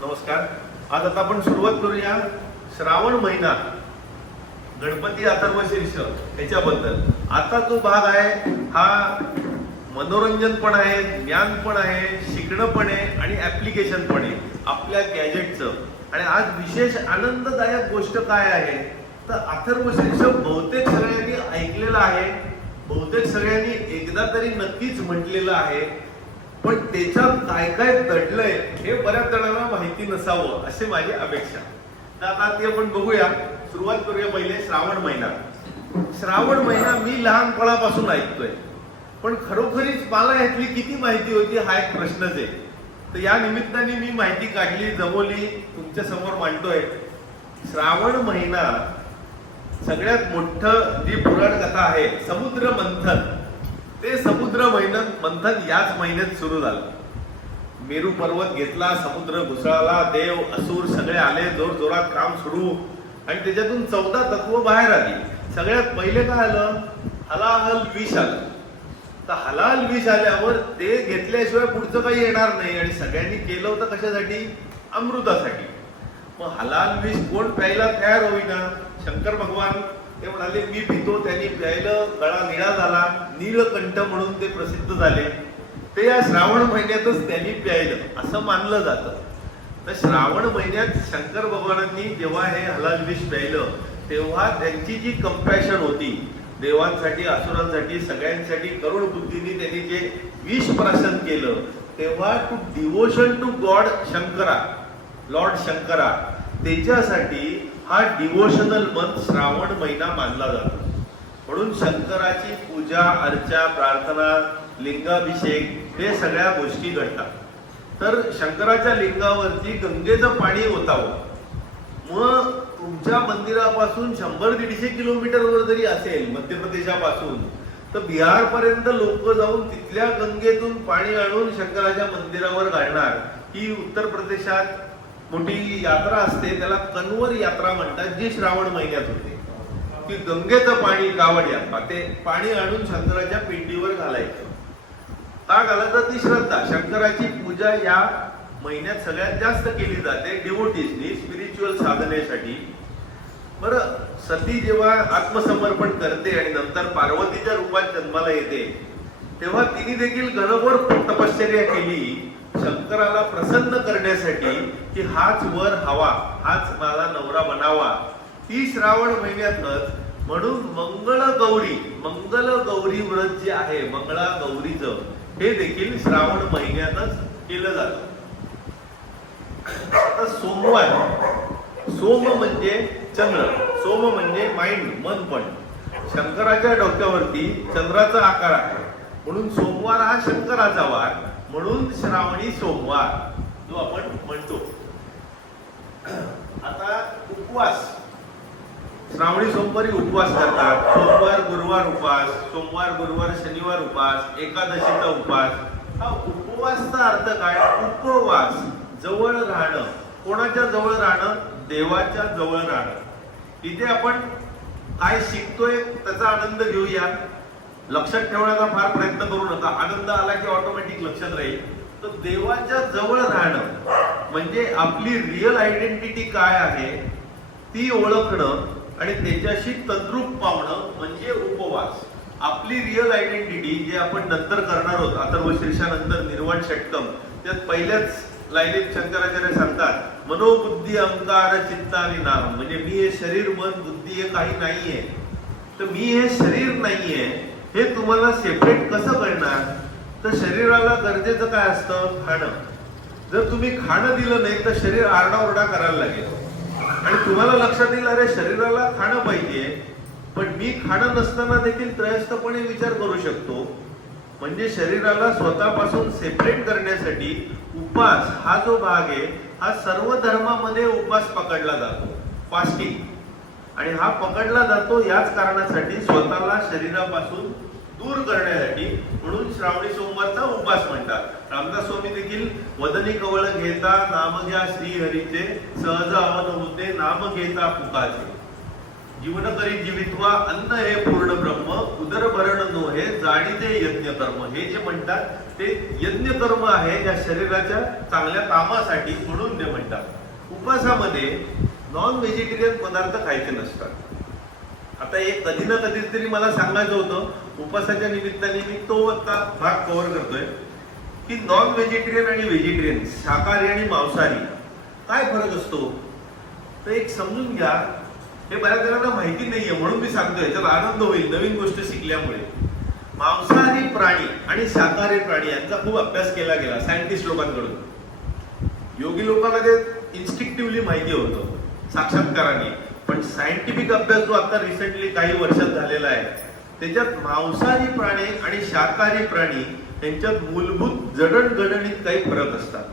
नमस्कार. आज आता आपण सुरुवात करूया श्रावण महिना गणपती अथर्व शीर्ष याच्याबद्दल. आता जो भाग आहे हा मनोरंजन पण आहे, ज्ञान पण आहे, शिकणं पण आहे आणि ऍप्लिकेशन पण आहे आपल्या गॅजेटचं. आणि आज विशेष आनंददायक गोष्ट काय आहे तर अथर्व शीर्ष बहुतेक सगळ्यांनी ऐकलेलं आहे, बहुतेक सगळ्यांनी एकदा तरी नक्कीच म्हटलेलं आहे, पण त्याच्यात काय काय दडलंय हे बऱ्याच जणांना माहिती नसावं अशी माझी अपेक्षा. तर आता ते आपण बघूया. सुरुवात करूया पहिले श्रावण महिना. श्रावण महिना मी लहानपणापासून ऐकतोय, पण खरोखरीच मला यातली किती माहिती होती हा एक प्रश्नच आहे. तर या निमित्ताने मी माहिती काढली, जमवली, तुमच्या समोर मांडतोय. श्रावण महिना सगळ्यात मोठं जी पुराण कथा आहे समुद्र मंथन, ते समुद्र मंथन याच महिन्यात सुरू झालं. मेरू पर्वत घेतला, समुद्र घुसळाला, देव असुर सगळे आले, जोर जोरात काम सुरू आणि त्याच्यातून 14 तत्व बाहेर आली. सगळ्यात पहिले काय आलं, हलाहल विष आलं. तर हलाहल विष आल्यावर ते घेतल्याशिवाय पुढचं काही येणार नाही आणि सगळ्यांनी केलं होतं कशासाठी, अमृतासाठी. मग हलाल विष कोण प्यायला तयार होईना, शंकर भगवान ते म्हणाले मी पितो. त्यांनी प्यायलं, गळा निळा झाला, नीलकंठ म्हणून ते प्रसिद्ध झाले. ते या श्रावण महिन्यातच त्यांनी प्यायलं असं मानलं जातं. तर श्रावण महिन्यात शंकर भगवानांनी जेव्हा हे हलाल विष प्यायलं तेव्हा त्यांची जी कंपॅशन होती देवांसाठी, असुरांसाठी, सगळ्यांसाठी करुण बुद्धीने त्यांनी जे विष प्राशन केलं, तेव्हा to devotion to God Shankara, Lord Shankara, त्याच्यासाठी हा डिवोशनल मंथ श्रावण महिना मानला जातो. म्हणून शंकराची पूजा, अर्चा, प्रार्थना, लिंगाभिषेक हे सगळ्या गोष्टी घडतात. तर शंकराच्या लिंगावरती गंगेचं पाणी ओतावं. मग तुमच्या मंदिरापासून 100-150 किलोमीटरवर जरी असेल मध्य प्रदेशापासून, तर बिहार पर्यंत लोक जाऊन तिथल्या गंगेतून पाणी आणून शंकराच्या मंदिरावर घालणार. ही उत्तर प्रदेशात मोठी यात्रा असते, त्याला कन्वर यात्रा म्हणतात, जी श्रावण महिन्यात होते. की गंगेचं पाणी, कावड यात्रा, ते पाणी आणून शंकराच्या पिंडीवर घालायचं. का घालायचं, ती श्रद्धा. शंकराची पूजा या महिन्यात सगळ्यात जास्त केली जाते डिवोटीजनी, स्पिरिच्युअल साधनेसाठी. बरं, सती जेव्हा आत्मसमर्पण करते आणि नंतर पार्वतीच्या रूपात जन्माला येते, तेव्हा तिने देखील घनघोर तपश्चर्या केली शंकराला प्रसन्न करण्यासाठी की हाच वर हवा, हाच मला नवरा बनावा. ती श्रावण महिन्यातच. म्हणून मंगल गौरी व्रत जे आहे, मंगळा गौरीचं, हे देखील श्रावण महिन्यातच केलं जातं. आता सोमवार, सोम म्हणजे चंद्र, सोम म्हणजे माइंड, मन. पण शंकराच्या डोक्यावरती चंद्राचा आकार आहे, म्हणून सोमवार हा शंकराचा वार, म्हणून श्रावणी सोमवार जो आपण म्हणतो. आता उपवास, श्रावणी सोमवारी उपवास करतात. सोमवार गुरुवार उपास, सोमवार गुरुवार शनिवार उपास, एकादशीचा उपास. हा उपवासचा अर्थ काय, उपवास, जवळ राहणं. कोणाच्या जवळ राहणं, देवाच्या जवळ राहणं. इथे आपण काय शिकतोय त्याचा आनंद घेऊया. लक्षात ठेवण्याचा फार प्रयत्न करू नका, आनंद आला की ऑटोमॅटिक लक्षात राहील. तर देवाच्या जवळ राहणं म्हणजे आपली रिअल आयडेंटिटी काय आहे ती ओळखणं आणि त्याच्याशी तद्रूप पावणं म्हणजे उपवास. आपली रिअल आयडेंटिटी जे आपण नंतर करणार आहोत, अथर्व शीर्षानंतर निर्वाण षटकम, त्यात पहिल्याच लाईनीत शंकराचार्य सांगतात मनोबुद्धी अहंकार चित्तानी नाम, म्हणजे मी हे शरीर, मन, बुद्धी हे काही नाहीये. तर मी हे शरीर नाहीये हे तुम्हाला सेपरेट कसं कळणार, तर शरीराला गरजेचं काय असतं, खाणं. जर तुम्ही खाणं दिलं नाही तर शरीर आरडाओरडा करायला लागेल आणि तुम्हाला लक्षात येईल अरे शरीराला खाणं पाहिजे, पण मी खाणं नसताना देखील त्रयस्थपणे विचार करू शकतो. म्हणजे शरीराला स्वतःपासून सेपरेट करण्यासाठी उपास हा जो भाग आहे हा सर्व धर्मामध्ये उपास पकडला जातो, फास्टिंग. आणि हा पकडला जातो याच कारणासाठी, स्वतःला शरीरापासून दूर करण्यासाठी. म्हणून श्रावणी सोमवारचा उपास म्हणतात. रामदास स्वामी देखील वदनी कवळ घेता नाम घ्या श्री हरीचे, सहज आवन होते नाम घेता पुकाचे. जीवन करी जीवित्वा अन्न हे पूर्ण ब्रह्म उदरभरण नोहे जाणीते यज्ञ कर्म. हे जे म्हणतात ते यज्ञ कर्म आहे या शरीराच्या चांगल्या कामासाठी, म्हणून ते म्हणतात. उपासामध्ये नॉन व्हेजिटेरियन पदार्थ खायचे नसतात. आता एक कधी ना कधी तरी मला सांगायचं होतं, उपासाच्या निमित्ताने मी तो आता भाग कव्हर करतोय की नॉन व्हेजिटेरियन आणि व्हेजिटेरियन, शाकाहारी आणि मांसाहारी काय फरक असतो. तर एक समजून घ्या, हे बऱ्याच जणांना माहिती नाहीये म्हणून मी सांगतोय, याच्यात आनंद होईल नवीन गोष्ट शिकल्यामुळे. मांसाहारी प्राणी आणि शाकाहारी प्राणी यांचा खूप अभ्यास केला गेला सायंटिस्ट लोकांकडून. योगी लोकांना ते इन्स्टिंक्टिव्हली माहिती होतं साक्षात्काराने, पण सायंटिफिक अभ्यास जो आता रिसेंटली काही वर्षात झालेला आहे त्याच्यात मांसाहारी प्राणी आणि शाकाहारी प्राणी यांच्यात मूलभूत जडणघडणीत काही फरक असतात.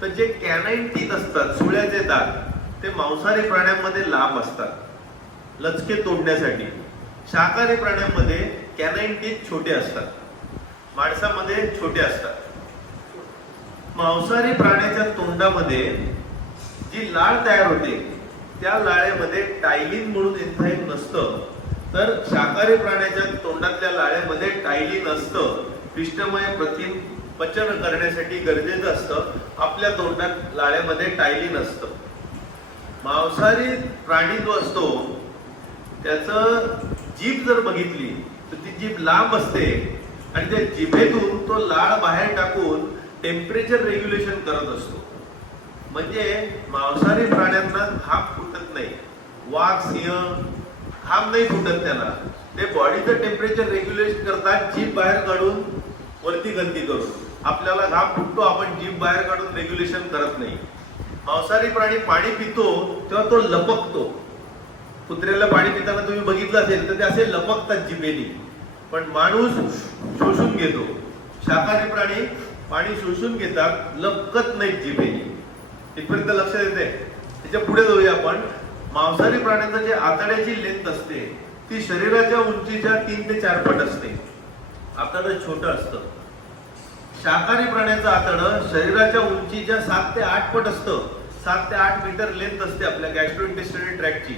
तर जे कॅनाइन टीथ असतात, सुळ्याचे दात, ते मांसाहारी प्राण्यांमध्ये लांब असतात लचके तोडण्यासाठी. शाकाहारी प्राण्यांमध्ये कॅनाइन टीथ छोटे असतात, माणसामध्ये छोटे असतात. मांसाहारी प्राण्याच्या तोंडामध्ये जी लाळ तयार होते त्या लाळेमध्ये टायलिन म्हणून एन्झाईम नसतं, तर शाकाहारी प्राण्याच्या तोंडातल्या लाळेमध्ये टायलिन असतं. पिष्टमय प्रथिन पचन करण्यासाठी गरजेचं असतं, आपल्या तोंडात लाळेमध्ये टायलिन असतं. मांसाहारी प्राणी जो असतो त्याचं जीभ जर बघितली तर ती जीभ लांब असते आणि त्या जिभेतून तो लाळ बाहेर टाकून टेम्परेचर रेग्युलेशन करत असतो. म्हणजे मांसाहारी प्राण्यांना घाम फुटत नाही. वाघ, सिंह घाम नाही फुटत त्यांना, ते बॉडीचं टेम्परेचर रेग्युलेट करतात जीभ बाहेर काढून वरती गंती करून. आपल्याला घाम फुटतो, आपण जीभ बाहेर काढून रेग्युलेशन करत नाही. मांसाहारी प्राणी पाणी पितो तेव्हा तो लपकतो. कुत्र्याला पाणी पिताना तुम्ही बघितलं असेल तर ते असे लपकतात जिभेने, पण माणूस शोषून घेतो. शाकाहारी प्राणी पाणी शोषून घेतात, लपकत नाहीत जिभेने. इथपर्यंत लक्ष देते. त्याच्या पुढे जाऊया आपण. मांसाहारी प्राण्यांचं जे आतड्याची लेंथ असते ती शरीराच्या उंचीच्या 3 ते 4 पट असते. आतडं छोटं असतं. शाकाहारी प्राण्याचं आतडं शरीराच्या उंचीच्या 7 ते 8 पट असतं. 7 ते 8 मीटर लेंथ असते आपल्या गॅस्ट्रोइंटेस्टाइनल ट्रॅक्टची.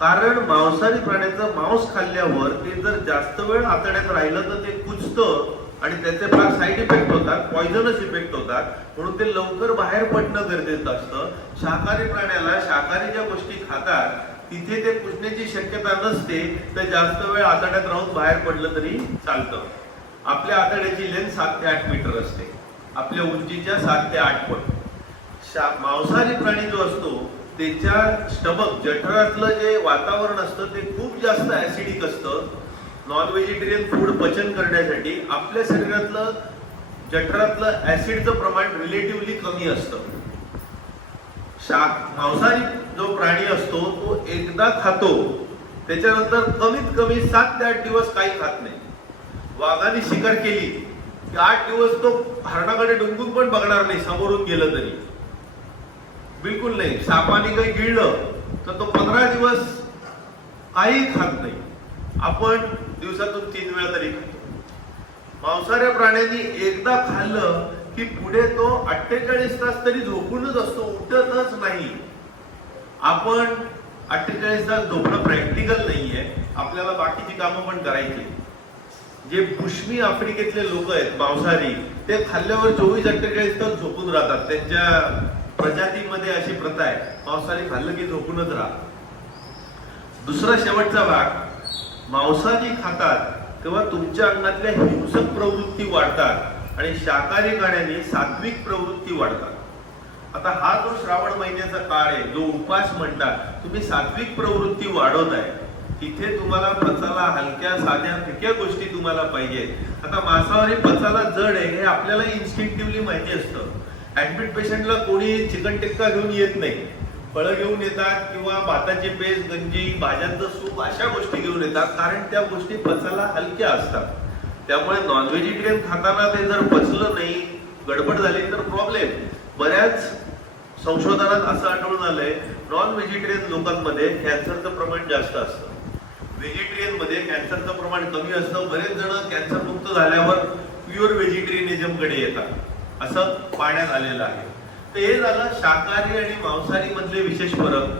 कारण मांसाहारी प्राण्याचं मांस खाल्ल्यावर ते जर जास्त वेळ आतड्यात राहिलं तर ते कुजतं आणि त्याचे फार साईड इफेक्ट होतात, पॉइझनस इफेक्ट होतात, म्हणून ते लवकर बाहेर पडणं गरजेचं असतं. शाकाहारी प्राण्याला शाकाहारी ज्या गोष्टी खातात तिथे ते कुजण्याची शक्यता नसते, तर जास्त वेळ आतड्यात राहून बाहेर पडलं तरी चालतं. आपल्या आतड्याची लेंथ 7 ते 8 मीटर असते, आपल्या उंचीच्या 7 ते 8 पट. मांसाहारी प्राणी जो असतो त्याच्या स्टमक, जठरातलं जे वातावरण असतं ते खूप जास्त ऍसिडिक असतं. नॉन व्हेजिटेरियन फूड पचन करण्यासाठी आपल्या शरीरातलं जठरातलं ऍसिडचं प्रमाण रिलेटिव्हली कमी असतं. मांसाहारी जो प्राणी असतो तो एकदा खातो, त्याच्यानंतर कमीत कमी 7 ते 8 दिवस काही खात नाही. वाघाने शिकार केली की 8 दिवस तो हरणाकडे डुंकून पण बघणार नाही, समोरून गेलं तरी बिलकुल नाही. सापाने काही गिळलं तर तो 15 दिवस काही खात नाही. आपण दिवसातून 3 वेळा तरी खातो. मांसाहारी प्राण्यांनी एकदा खाल्लं की पुढे तो 48 तास तरी झोपूनच असतो, उठतच नाही. आपण 48 तास झोपणं प्रॅक्टिकल नाहीये, आपल्याला बाकीची कामं पण करायची. जे बुशमी आफ्रिकेतले लोक आहेत मांसाहारी, ते खाल्ल्यावर 24-48 तास झोपून राहतात. त्यांच्या प्रजातीमध्ये अशी प्रथा आहे, मांसाहारी खाल्लं की झोपूनच राहा. दुसरा शेवटचा भाग, मांसाहारी खातात तेव्हा तुमच्या अंगातल्या हिंसक प्रवृत्ती वाढतात आणि शाकाहारी खाण्याने सात्विक प्रवृत्ती वाढतात. आता हा जो श्रावण महिन्याचा काळ आहे, जो उपास म्हणतात, तुम्ही सात्विक प्रवृत्ती वाढवत आहे, तिथे तुम्हाला पचाला हलक्या साध्या फिक्या गोष्टी तुम्हाला पाहिजेत. आता मांसाहारी पचाला जड आहे हे आपल्याला इन्स्टिंक्टिव्हली माहिती असतं. ऍडमिट पेशंटला कोणी चिकन टिक्का घेऊन येत नाही, फळं घेऊन येतात किंवा भाताची पेस्ट, गंजी, भाज्यांचं सूप अशा गोष्टी घेऊन येतात, कारण त्या गोष्टी पचायला हलक्या असतात. त्यामुळे नॉन व्हेजिटेरियन खाताना ते जर पचलं नाही, गडबड झाली तर प्रॉब्लेम. बऱ्याच संशोधनात असं आढळून आलंय, नॉन व्हेजिटेरियन लोकांमध्ये कॅन्सरचं प्रमाण जास्त असतं, व्हेजिटेरियन मध्ये कॅन्सरचं प्रमाण कमी असतं. बरेच जण कॅन्सर मुक्त झाल्यावर प्युअर व्हेजिटेरियनिझम कडे येतात, असं पाहण्यात आलेलं आहे. तर हे झालं शाकाहारी आणि मांसाहारी मधले विशेष फरक.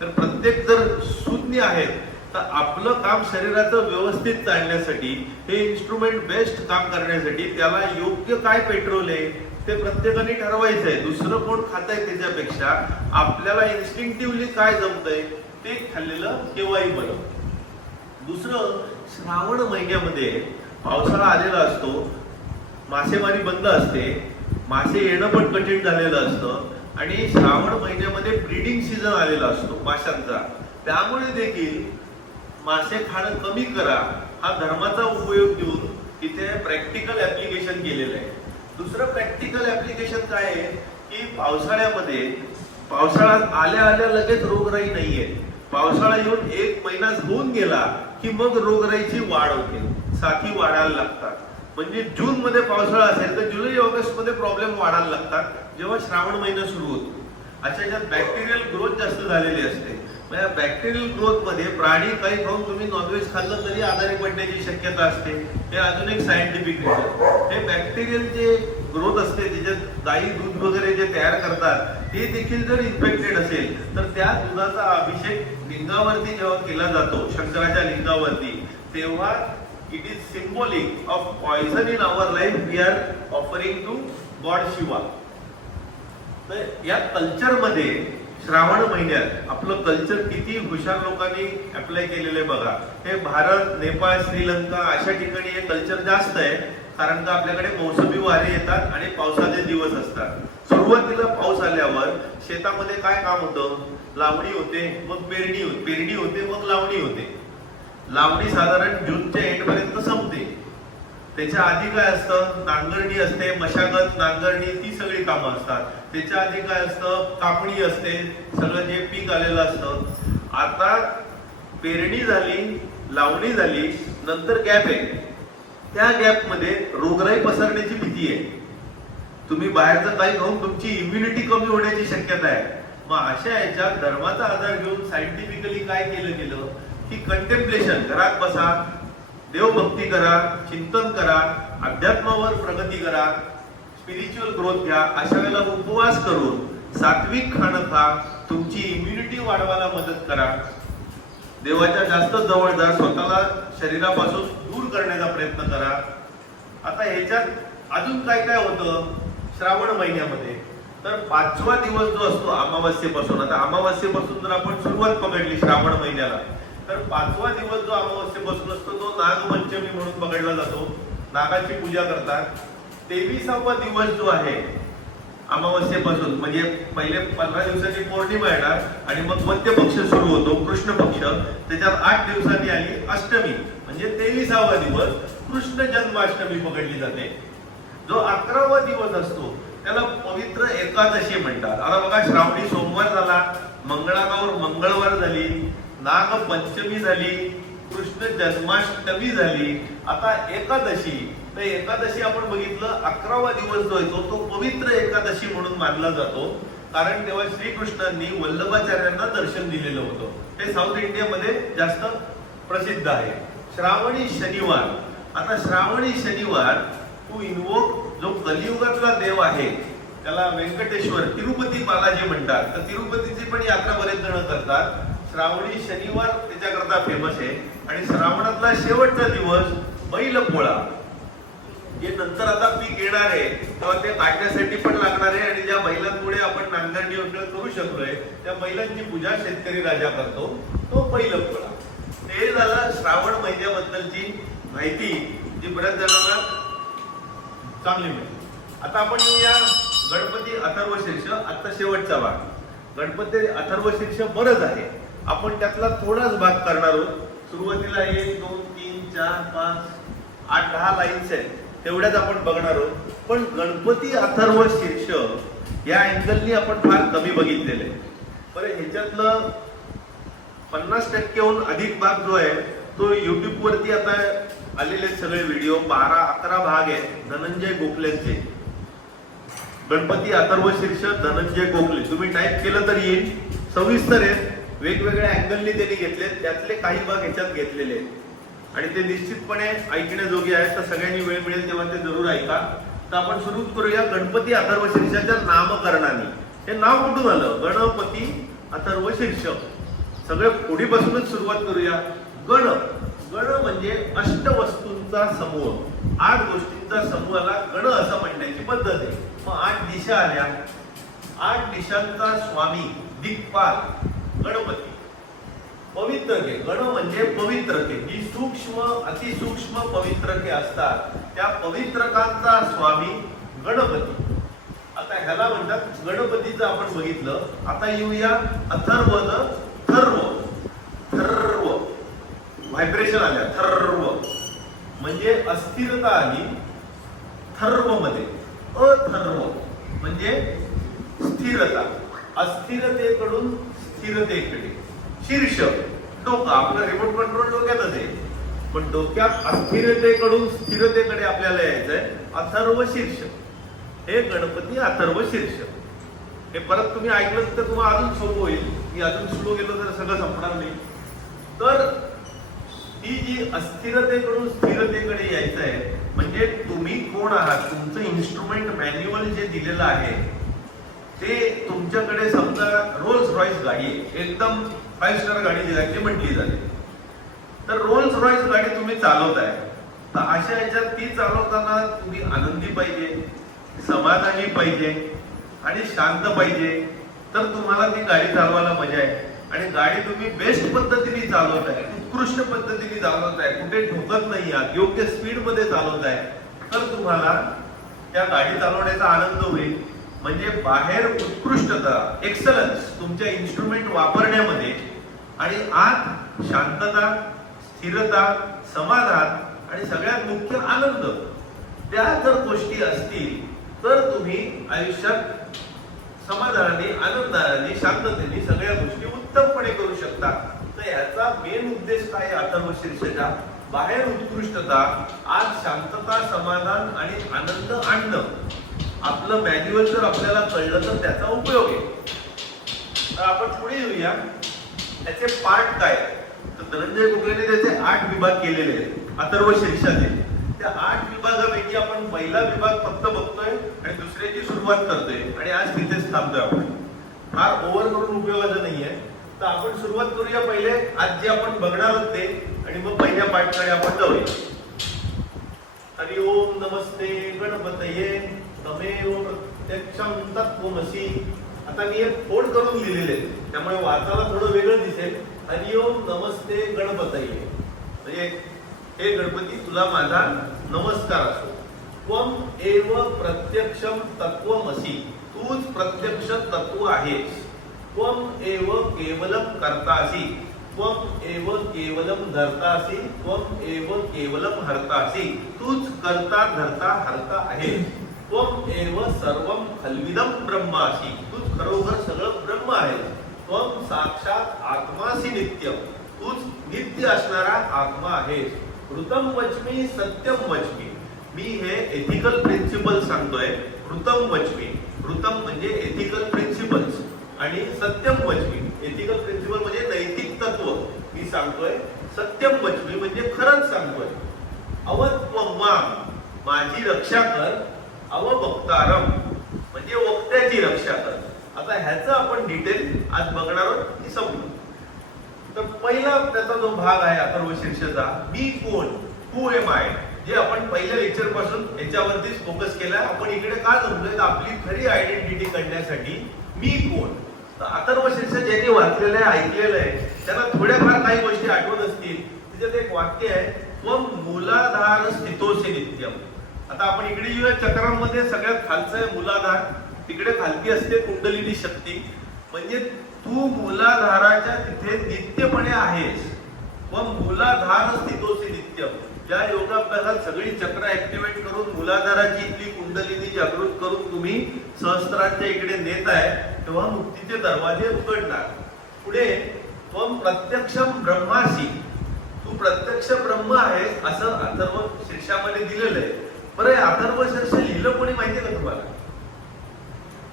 तर प्रत्येक जर शून्य आहेत तर आपलं काम शरीराचं व्यवस्थित चालण्यासाठी, हे इन्स्ट्रुमेंट बेस्ट काम करण्यासाठी त्याला योग्य काय पेट्रोल आहे ते प्रत्येकाने ठरवायचं आहे. दुसरं कोण खातंय त्याच्यापेक्षा आपल्याला इन्स्टिंक्टिव्हली काय जमतंय ते खाल्लेलं केव्हाही बरं. दुसरं, श्रावण महिन्यामध्ये पावसाळा आलेला असतो, मासेमारी बंद असते, मासे येणं पण कठीण झालेलं असतं आणि श्रावण महिन्यामध्ये ब्रीडिंग सीझन आलेला असतो माशांचा. त्यामुळे देखील मासे खाणं कमी करा हा धर्माचा उपयोग घेऊन इथे प्रॅक्टिकल ऍप्लिकेशन केलेलं आहे. दुसरं प्रॅक्टिकल ऍप्लिकेशन काय आहे की पावसाळ्यामध्ये, पावसाळा आल्या आल्या लगेच रोगराई नाहीये. पावसाळा येऊन 1 महिना होऊन गेला की मग रोगराईची वाढ होते, साथी वाढायला लागतात. म्हणजे जून मध्ये पावसाळा असेल तर जुलै ऑगस्ट मध्ये प्रॉब्लेम वाढायला लागतात जेव्हा श्रावण महिना सुरू होतो. अशा याच्यात बॅक्टेरियल ग्रोथ जास्त झालेली असते. या बॅक्टेरियल ग्रोथ मध्ये प्राणी काही खाऊन तुम्ही नॉनव्हेज खाल्लं तरी आजारी पडण्याची शक्यता असते. हे अजून एक सायंटिफिक रिझन. हे बॅक्टेरियल जे ग्रोथ असते त्याच्यात गायी दूध वगैरे जे तयार करतात ते देखील जर इन्फेक्टेड असेल तर त्या दुधाचा अभिषेक लिंगावरती जेव्हा केला जातो, शंकराच्या लिंगावरती, तेव्हा it is symbolic of poison in our life we are offering to God Shiva. तर या कल्चरमध्ये श्रावण महिन्यात आपलं कल्चर किती हुशार लोकांनी अप्लाय केलेलं आहे बघा. हे भारत, नेपाळ, श्रीलंका अशा ठिकाणी हे कल्चर जास्त आहे, कारण का आपल्याकडे मौसमी वारे येतात आणि पावसाचे दिवस असतात. सुरुवातीला पाऊस आल्यावर शेतामध्ये काय काम होतं? लावणी होते, मग पेरणी होते, मग लावणी होते. लावणी साधारण जूनच्या एंड पर्यंत संपते. त्याच्या आधी काय असतं? नांगरणी असते, मशागत, नांगरणी, ती सगळी कामं असतात. त्याच्या आधी काय असतं? कापणी असते, सगळं जे पीक आलेलं असतं. आता पेरणी झाली, लावणी झाली, नंतर गॅप आहे. त्या गॅप मध्ये रोगराई पसरण्याची भीती आहे. तुम्ही बाहेरचं काही खाऊन तुमची इम्युनिटी कमी होण्याची शक्यता आहे. मग अशा याच्यात धर्माचा आधार घेऊन सायंटिफिकली काय केलं की कंटेम्पलेशन, घरात बसा, देवभक्ती करा, चिंतन करा, अध्यात्मावर प्रगती करा, स्पिरिच्युअल ग्रोथ घ्या. अशा वेळेला उपवास करून सात्विक खाणं खा, तुमची इम्युनिटी वाढवायला मदत करा, देवाच्या जास्त जवळ जा, स्वतःला शरीरापासून दूर करण्याचा प्रयत्न करा. आता ह्याच्यात अजून काय काय होतं श्रावण महिन्यामध्ये? तर 5वा दिवस जो असतो अमावस्येपासून, आता अमावस्येपासून जर आपण सुरुवात पकडली श्रावण महिन्याला, तर 5वा दिवस जो अमावस्येपासून असतो तो नागपंचमी म्हणून पकडला जातो. नागाची पूजा करतात. 23वा दिवस जो आहे अमावस्येपासून, म्हणजे पहिले 15 दिवसाची पौर्णिमा येणार आणि मग मध्य पक्ष सुरू होतो, कृष्ण पक्ष. त्याच्यात 8 दिवसांनी आली अष्टमी, म्हणजे 23वा दिवस कृष्ण जन्माष्टमी पकडली जाते. जो 11वा दिवस असतो त्याला पवित्र एकादशी म्हणतात. आता बघा, श्रावणी सोमवार झाला, मंगळावर मंगळवार झाली, नागपंचमी झाली, कृष्ण जन्माष्टमी झाली, आता एकादशी. तर एकादशी आपण बघितलं 11वा दिवस जो आहे तो पवित्र एकादशी म्हणून मानला जातो, कारण तेव्हा श्रीकृष्णांनी वल्लभाचार्यांना दर्शन दिलेलं होतं. हे साऊथ इंडियामध्ये जास्त प्रसिद्ध आहे. श्रावणी शनिवार. आता श्रावणी शनिवार टू इन्वोक जो कलियुगातला देव आहे त्याला व्यंकटेश्वर, तिरुपती बालाजी म्हणतात. तर तिरुपतीची पण यात्रा बरेच जण करतात. श्रावणी शनिवार त्याच्याकरता फेमस आहे. आणि श्रावणातला शेवटचा दिवस बैलपोळा, जे नंतर आता पीक येणार आहे तेव्हा ते काढण्यासाठी पण लागणार आहे. आणि ज्या बैलांमुळे आपण नांगरणी वगैरे करू शकलोय त्या बैलांची पूजा शेतकरी राजा करतो, तो बैलपोळा. हे झालं श्रावण महिन्याबद्दलची माहिती, जी बऱ्याच जणांना चांगली मिळते. आता आपण येऊया गणपती अथर्वशीर्ष. आता शेवटचा भाग. गणपती अथर्वशीर्ष बरंच आहे, आपण त्यातला थोडाच भाग करणार आहोत. सुरुवातीला 1 2 3 4 5 8 10 लाईन्स आहेत, तेवढ्याच आपण बघणार आहोत. पण गणपती अथर्वशीर्ष या अँगलनी आपण फार कमी बघितलेले. बरं, ह्याच्यातलं 50%हून अधिक भाग जो आहे तो युट्यूब वरती आता आलेले सगळे व्हिडिओ 12-11 भाग आहेत धनंजय गोखलेंचे. गणपती अथर्वशीर्ष धनंजय गोखले तुम्ही टाईप केलं तर येईल. सविस्तर आहेत, वेगवेगळ्या अँगलनी त्यांनी घेतले, त्यातले काही भाग ह्याच्यात घेतलेले आहेत आणि ते निश्चितपणे ऐकण्याजोगे आहेत. तर सगळ्यांनी वेळ मिळेल तेव्हा ते जरूर ऐका. तर आपण सुरू करूया गणपती अथर्वशीर्षाच्या नामकरणाने. हे नाव कुठून आलं? गणपती अथर्वशीर्ष. सगळे पुढीपासूनच सुरुवात करूया. गण गण म्हणजे अष्टवस्तूंचा समूह, 8 गोष्टींचा समूहाला गण असं म्हणण्याची पद्धत आहे. मग 8 दिशा आल्या, 8 दिशांचा स्वामी दिक्पाल गणपती. पवित्रके गण म्हणजे पवित्रके, जी सूक्ष्म अतिसूक्ष्म पवित्रके असतात त्या पवित्रकांचा स्वामी गणपती. आता ह्याला म्हणतात गणपतीचं आपण बघितलं. आता येऊया अथर्वद थर्व. थर्व व्हायब्रेशन आल्या, थर्व म्हणजे अस्थिरता आली. थर्व मध्ये अथर्व म्हणजे स्थिरता, अस्थिरतेकडून स्थिरतेकडे. शीर्ष डोकं, आपलं रिमोट कंट्रोल डोक्यातच आहे, पण डोक्यात अस्थिरतेकडून स्थिरतेकडे आपल्याला यायचंय. अथर्व शीर्ष हे गणपती अथर्व शीर्ष. हे परत तुम्ही ऐकलं तर तुम्हाला अजून सोपं होईल. मी अजून स्लो गेलो तर सगळं संपणार नाही. तर ही जी अस्थिरतेकडून स्थिरतेकडे यायचं आहे म्हणजे तुम्ही कोण आहात, तुमचं इन्स्ट्रुमेंट मॅन्युअल जे दिलेलं आहे ते तुमच्याकडे. समजा रोल्स रॉयस गाडी आहे, एकदम 5 स्टार गाडी जगातली म्हटली जाते, तर रोल्स रॉयस गाडी तुम्ही चालवताय. तर अशा ह्याच्यात ती चालवताना तुम्ही आनंदी पाहिजे, समाधानी पाहिजे आणि शांत पाहिजे, तर तुम्हाला ती गाडी चालवायला मजा आहे. आणि गाडी तुम्ही बेस्ट पद्धतीने चालवताय, उत्कृष्ट पद्धतीने चालवताय, कुठे ठोकत नाही आहात, योग्य स्पीड मध्ये चालवताय, तर तुम्हाला त्या गाडी चालवण्याचा आनंद होईल. म्हणजे बाहेर उत्कृष्टता, एक्सलन्स तुमच्या इन्स्ट्रुमेंट वापरण्यामध्ये, आणि आत शांतता, स्थिरता, समाधान आणि सगळ्यात मुख्य आनंद. त्या जर गोष्टी असतील तर तुम्ही आयुष्यात समाधानाने, आनंदाने, शांततेने सगळ्या गोष्टी उत्तमपणे करू शकता. तर याचा मेन उद्देश काय अथर्व शीर्षाचा? बाहेर उत्कृष्टता, आत शांतता, समाधान आणि आनंद आणणं. आपलं मॅन्युअल जर आपल्याला कळलं तर त्याचा उपयोग आहे. तर आपण पुढे येऊया. त्याचे पार्ट काय? तर धनंजय गुगलेने त्याचे 8 विभाग केलेले आहेत अथर्व शीर्षाचे. त्या 8 विभागापैकी आपण पहिला विभाग फक्त बघतोय आणि दुसऱ्याची सुरुवात करतोय आणि आज तिथेच थांबतोय. आपण फार ओव्हर करून उपयोगाचं नाहीये. तर आपण सुरुवात करूया पहिले आज जे आपण बघणार आहोत ते, आणि मग पहिल्या पाठाकडे आपण जाऊया. हरि ओम नमस्ते गणपतये तमेव प्रत्यक्षं तत्त्वमसि. आता मी एक फोड करून लिहिलेले त्यामुळे वाचायला थोडं वेगळं दिसेल. हरि ओम नमस्ते गणपतये म्हणजे हे गणपती तुला माझा नमस्कार असो. त्वम एव प्रत्यक्षं तत्त्वमसि, तूच प्रत्यक्ष तत्व आहेस. त्वम एव केवलम कर्तासि, त्वम एव केवलम धर्तासि, त्वम एव केवलम हर्तासि, तूच कर्ता धर्ता हर्ता आहेस. त्वम एव सर्वं खल्विदं ब्रह्मासि, तूच खरोखर सगळं ब्रह्म आहेस. त्वम साक्षात आत्मासि नित्यम, तूच नित्य असणारा आत्मा आहेस. ऋतम वच्मी सत्यम वच्मी, मी हे एथिकल प्रिन्सिपल सांगतोय. ऋतम वच्मी, ऋतम म्हणजे एथिकल प्रिन्सिपल्स, आणि सत्यम वच्मी, एथिकल प्रिन्सिपल म्हणजे नैतिक तत्व मी सांगतोय. सत्यम वच्मी म्हणजे खरंच सांगतोय. अवत्वम माम, माझी रक्षा कर. अवभक्तारम म्हणजे वक्त्याची रक्षा कर. आता ह्याचं आपण डिटेल आज बघणार आहोत की समजू. तर पहिला त्याचा जो भाग आहे अथर्व शीर्षाचा, मी कोण, हू एम आय, जे आपण पहिल्या लेक्चर पासून याच्यावरतीच फोकस केलाय. आपण इकडे का जमलोय तर आपली खरी आयडेंटिटी काढण्यासाठी. मी कोण, तर अथर्व शीर्ष ज्यांनी वाचलेलं आहे, ऐकलेलं आहे, त्यांना थोड्याफार काही गोष्टी आठवत असतील. त्याच्यात एक वाक्य आहे, त्वम मूलाधार स्थितोसी नित्यम. आता आपण इकडे येऊया चक्रांमध्ये, सगळ्यात खालचं आहे मूलाधार, तिकडे खालती असते कुंडलिनी शक्ती. म्हणजे तू मूलाधाराच्या तिथे नित्यपणे आहेस. व मूलाधार स्थितोसी नित्यम. ज्या योगाभ्यासात सगळी चक्र ऍक्टिव्हेट करून मूलाधाराची इथली कुंडलिनी जागृत करून तुम्ही सहस्त्रांच्या इकडे नेत आहे, तेव्हा मुक्तीचे दरवाजे उघडणार. पुढे त्वम प्रत्यक्षम ब्रह्मासी, तू प्रत्यक्ष ब्रह्म आहेस असं अथर्व शीर्षामध्ये दिलेलं आहे. बरं, अथर्व शीर्ष लिहिलं कोणी माहितीये का तुम्हाला?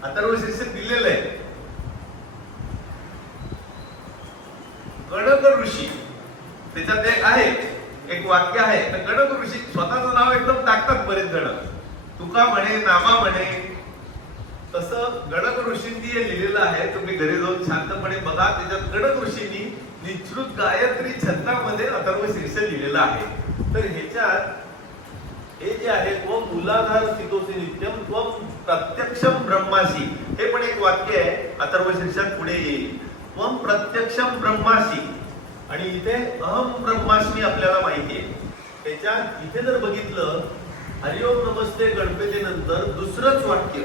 अथर्व शीर्ष दिलेलं आहे गणक ऋषी. त्याच्यात एक आहे, एक वाक्य आहे. तर गणक ऋषी स्वतःचं नाव एकदम टाकतात बरेच जण, तुका म्हणे, नामा म्हणे. तसं गणक ऋषींनी हे लिहिलेलं आहे. तुम्ही घरी जाऊन शांतपणे बघा. त्याच्यात गणक ऋषींनी निश्रुत गायत्री छंदामध्ये अथर्व शीर्ष लिहिलेलं आहे. तर ह्याच्यात हे जे आहे त्वम मूलाधार स्थितोसी नित्यम त्वम प्रत्यक्षम ब्रह्मासी, हे पण एक वाक्य आहे अथर्व शीर्षात पुढे येईल. त्वम प्रत्यक्षम ब्रह्मासी आणि इथे अहम ब्रह्मास्मी आपल्याला माहिती आहे. त्याच्यात इथे जर बघितलं हरिओम नमस्ते गणपती नंतर दुसरंच वाक्य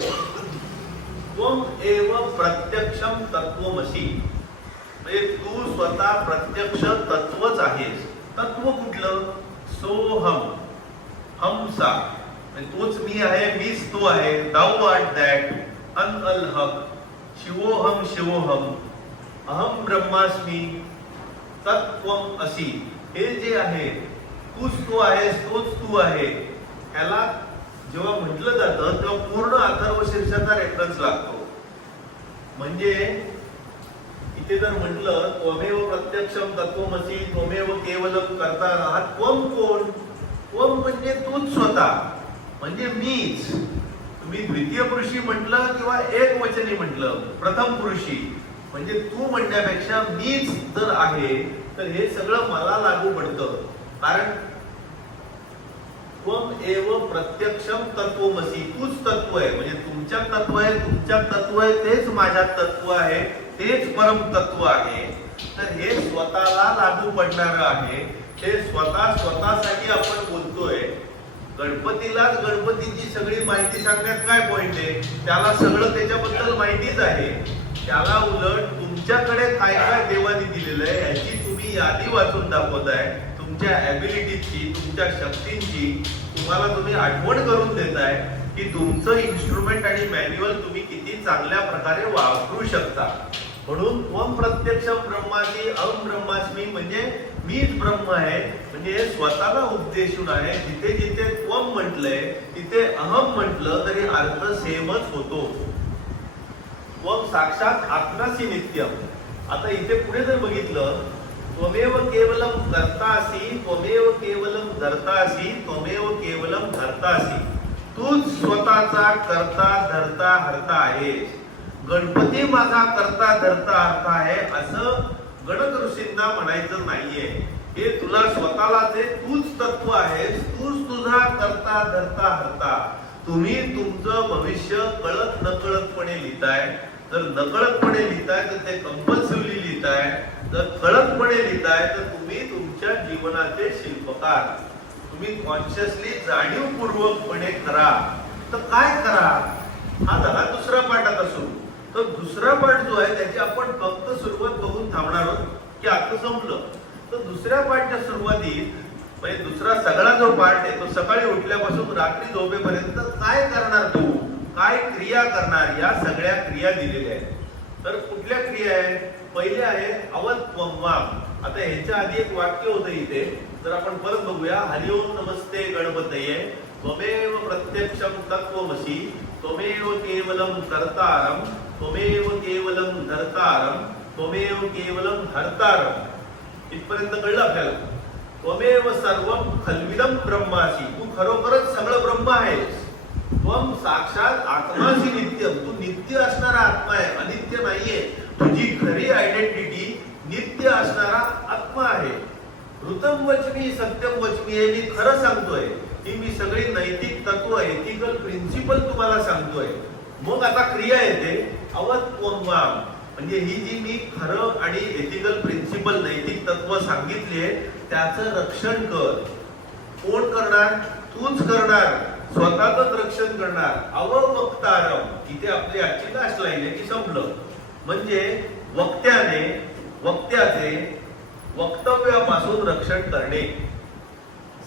त्वम एव प्रत्यक्षम तत्वमसी, म्हणजे तू स्वतः प्रत्यक्ष तत्वच आहेस. तत्व कुठलं? सोहम, हमसा, तोच मी आहे, मीच तो आहे. दाऊ आर्ट दॅट, अन अल हक, शिवोहम शिवोहम, अहम ब्रह्मास्मी, तत्वम असी, हे जे आहे तूच तो आहेस, तोच तू आहे. ह्याला जेव्हा म्हटलं जातं तेव्हा पूर्ण अथर्व शीर्षाचा रेफरन्स लागतो. म्हणजे इथे जर म्हटलं त्वमेव प्रत्यक्षम तत्वमसी त्वमेव केवलम कर्ता, हा त्वम कोण? त्वम म्हणजे तूच स्वतः, म्हणजे मीच. तुम्ही द्वितीय पुरुषी म्हटलं किंवा एक वचनी म्हटलं, प्रथम पुरुषी म्हणजे तू म्हणण्यापेक्षा मीच जर आहे तर हे सगळं मला लागू पडतं. कारण त्वम एव प्रत्यक्षम तत्वमसी, तूच तत्व आहे, म्हणजे तुमच्यात तत्व आहे, तुमच्यात तत्व आहे, तेच माझ्यात तत्व आहे, तेच परम तत्व आहे. तर हे स्वतःला लागू पडणार आहे. ते स्वतःसाठी आपण बोलतोय. गणपतीलाच गणपतीची सगळी माहिती सांगण्यात काय पॉइंट आहे? त्याला सगळं त्याच्याबद्दल माहितीच आहे. त्याला उलट तुमच्याकडे काय काय देवानी दिलेलं आहे याची तुम्ही यादी वाचून दाखवताय. तुमच्या ॲबिलिटीची, तुमच्या शक्तींची तुम्हाला तुम्ही आठवण करून देताय की तुमचं इन्स्ट्रुमेंट आणि मॅन्युअल तुम्ही किती चांगल्या प्रकारे वापरू शकता. म्हणून त्वम प्रत्यक्षम ब्रह्मासी अहम ब्रह्मास्मी, म्हणजे मीच ब्रह्म आहे, म्हणजे हे स्वतःला उद्देशून आहे. जिथे जिथे त्वम म्हटलंय तिथे अहम म्हटलं तरी अर्थ सेमच होतो. त्वम साक्षात आत्मासी नित्यम. आता इथे पुढे जर बघितलं त्वमेव केवलम कर्तासी त्वमेव केवलम धर्तासी त्वमेव केवलम धर्तासी, तूच स्वतःचा करता धरता हरता आहेस. गणपती माझा करता धरता अर्थ आहे असं गणक ऋषींना म्हणायचं नाहीये. हे तुला स्वतःला ते तूच तत्व आहेस, तूच तुझा करता धरता हरता. तुम्ही तुमचं भविष्य कळत नकळतपणे लिहिताय. जर नकळतपणे लिहिताय तर ते कंपल्सिव्हली लिहिताय. जर कळतपणे लिहिताय तर तुम्ही तुमच्या जीवनाचे शिल्पकार. तुम्ही कॉन्शियसली जाणीवपूर्वकपणे करा. तर काय करा? हा झाला दुसरा पाठ. आता सुरू तर दुसरा पाठ जो आहे त्याची आपण फक्त सुरुवात बघून थांबणार आहोत की आता संपलं. तर दुसऱ्या पाठच्या सुरुवातीत म्हणजे दुसरा सगळा जो पाठ आहे तो सकाळी उठल्यापासून रात्री झोपेपर्यंत काय करणार, तू काय क्रिया करणार, या सगळ्या क्रिया दिलेल्या आहेत. तर कुठल्या क्रिया आहे? पहिले आहे अवत्वम. आता ह्याच्या आधी एक वाक्य होतं इथे, जर आपण परत बघूया. हरिओम नमस्ते गणपतये त्वमेव प्रत्यक्षम तत्वमसी त्वमेव केवलम कर्तारम त्वमेव केवलम धर्तारम त्वमेव केवलम हर्तारम. इथपर्यंत कळलं आपल्याला? त्वमेव सर्वम खल्विदम ब्रह्मासी, तू खरोखरच सगळं ब्रह्म आहेस. त्वम साक्षात आत्मासी नित्यम, तू नित्य असणारा आत्मा आहे, अनित्य नाहीये. तुझी खरी आयडेंटिटी नित्य असणारा आत्मा आहे. ऋतम वचमी सत्यम वचमी, हे मी खरं सांगतोय. ही मी सगळी नैतिक तत्व, एथिकल प्रिन्सिपल तुम्हाला सांगतोय. मग आता क्रिया येते अवत्वम, म्हणजे ही जी मी खरं आणि एथिकल प्रिन्सिपल नैतिक तत्व सांगितले त्याचं रक्षण कर. कोण करणार? तूच करणार, स्वतःच रक्षण करणार. अववक्तारम, इथे आपली आजची लास्ट लाईन आहे की संपलं. म्हणजे वक्त्याचे वक्तव्यापासून रक्षण करणे.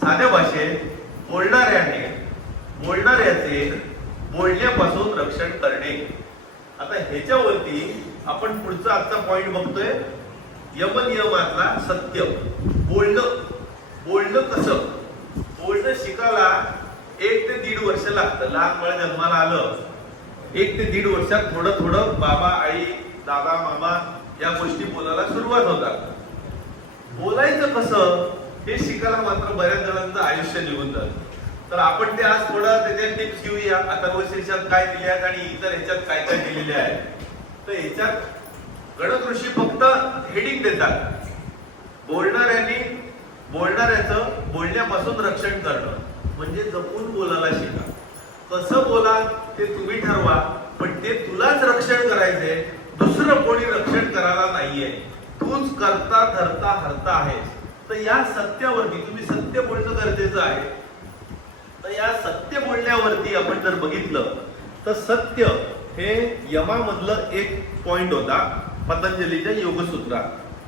साध्या भाषेत बोलणाऱ्याचे बोलण्यापासून रक्षण करणे. आता ह्याच्यावरती आपण पुढचा आजचा पॉइंट बघतोय. यमनियमातला सत्य. बोलणं कसं? बोलणं शिकायला 1 ते 1.5 वर्ष लागतं. लहान बाळ जन्माला आलं 1 ते 1.5 वर्षात थोडं थोडं बाबा आई दादा मामा या गोष्टी बोलायला सुरुवात होतात. बोलायचं कसं हे शिकायला मात्र बऱ्याच जणांचं आयुष्य निघून जातं. तर आपण ते आज थोडं त्याच्या टिप्स घेऊया. अथर्व शीर्षात काय दिले आहेत आणि इतर ह्याच्यात काय काय दिलेले आहे. तर ह्याच्यात गणक ऋषी फक्त हेडिंग देतात बोलणाऱ्याचं बोलण्यापासून रक्षण करणं म्हणजे जपून बोलायला शिका. कसं बोला ते तुम्ही ठरवा, पण ते तुलाच रक्षण करायचंय, दुसरं कोणी रक्षण करायला नाहीये. तूच करता धरता हरता आहेस. तर या सत्यावरती तुम्ही सत्य बोलणं गरजेचं आहे. तर या सत्य बोलण्यावरती आपण जर बघितलं तर सत्य हे यमामधलं एक पॉइंट होता पतंजलीच्या योगसूत्रात.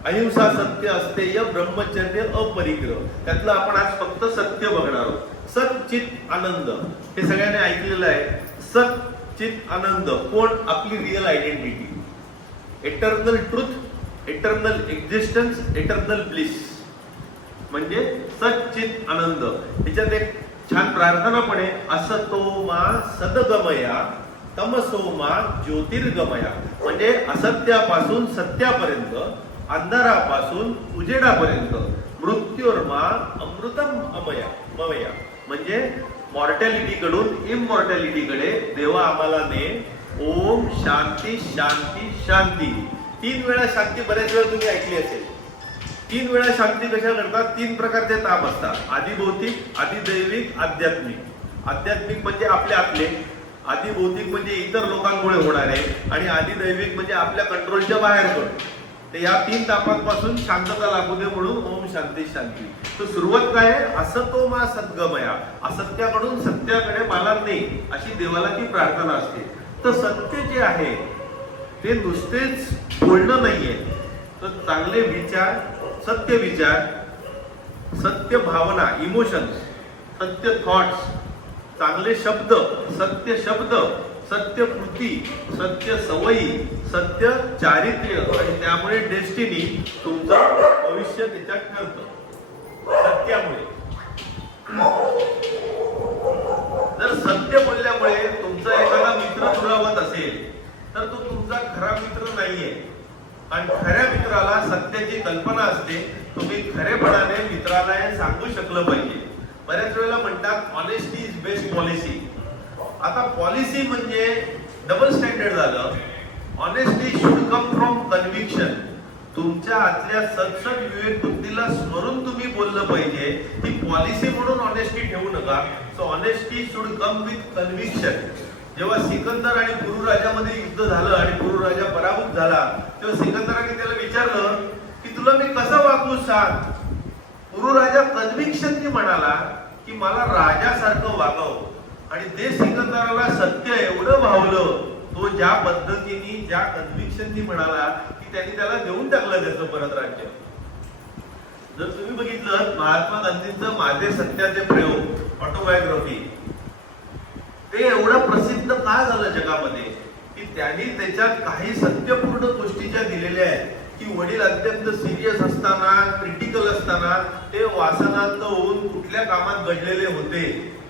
अहिंसा सत्य अस्तेय ब्रह्मचर्य अपरिग्रह, त्यातलं आपण आज फक्त सत्य बघणार आहोत. सत चित आनंद हे सगळ्यांनी ऐकलेलं आहे. सत चित आनंद कोण? आपली real identity, eternal truth, eternal existence, eternal bliss म्हणजे सच्चित आनंद. त्याच्यात एक छान प्रार्थना पण आहे, असतो मा सदगमया तमसो मा ज्योतिर्गमया, म्हणजे असत्यापासून सत्यापर्यंत, अंधारापासून उजेडापर्यंत, मृत्युर्मा अमृतम अमया ममया, म्हणजे मॉर्टॅलिटी कडून इमॉर्टॅलिटी कडे देवा आम्हाला ने. ओम शांती शांती शांती. 3 वेळा शांती बऱ्याच वेळा तुम्ही ऐकली असेल. 3 वेळा शांती कशा करतात? 3 प्रकारचे ताप असतात, आधिभौतिक, अधिदैविक, आध्यात्मिक. आध्यात्मिक म्हणजे आपल्या आतले, आधिभौतिक म्हणजे इतर लोकांमुळे होणारे, आणि अधिदैविक म्हणजे आपल्या कंट्रोलच्या बाहेर पण. तर या 3 तापांपासून शांतता लागू दे म्हणून ओम शांती शांती. तर सुरुवात काय आहे? असतो मा सद्गमया, असत्याकडून सत्याकडे मला नाही, अशी देवाला ती प्रार्थना असते. तर सत्य जे आहे ते नुसतेच बोलणं नाहीये, तर चांगले विचार, सत्य विचार, सत्य भावना, इमोशन्स, सत्य थॉट्स, चांगले शब्द, सत्य शब्द, सत्य कृती, सत्य सवयी, सत्य चारित्र्य, आणि त्यामुळे डेस्टिनी, तुमचं भविष्य त्याच्यात ठरतं सत्यामुळे. जर सत्य बोलल्यामुळे तुमचा एखादा मित्र दुरावत असेल तर तो तुमचा खरा मित्र नाहीये. आणि खऱ्या मित्राला सत्याची कल्पना असते. तुम्ही खरेपणाने मित्राला हे सांगू शकलं पाहिजे. बऱ्याच वेळेला म्हणतात ऑनेस्टी इज बेस्ट पॉलिसी. आता पॉलिसी म्हणजे डबल स्टँडर्ड झालं. Honesty should come from conviction. तुमच्या आतल्या सत्सद विवेक बुद्धीला स्मरून तुम्ही बोललं पाहिजे. ही पॉलिसी म्हणून ऑनेस्टी ठेवू नका. So honesty should come with conviction. जेव्हा सिकंदर आणि पुरुराजामध्ये युद्ध झालं आणि पुरुराजा पराभूत झाला, तेव्हा सिकंदराने त्याला विचारलं की तुला मी कसं वागू सांग. पुरुराजा कन्व्हिक्शननी म्हणाला की मला राजासारखं वागव. आणि ते सिकंदराला सत्य एवढं भावलं, तो ज्या पद्धतीने, ज्या कन्व्हिक्शननी म्हणाला की त्यांनी त्याला देऊन टाकलं त्याचं परत राज्य. जर तुम्ही बघितलं महात्मा गांधींचं माझे सत्याचे प्रयोग, ऑटोबायोग्राफी, ते एवढं प्रसिद्ध का झालं जगामध्ये की त्यांनी त्याच्यात काही सत्यपूर्ण गोष्टी ज्या दिलेल्या आहेत की वडील अत्यंत सिरियस असताना, क्रिटिकल असताना ते वासनांत होऊन कुठल्या कामात घडलेले होते,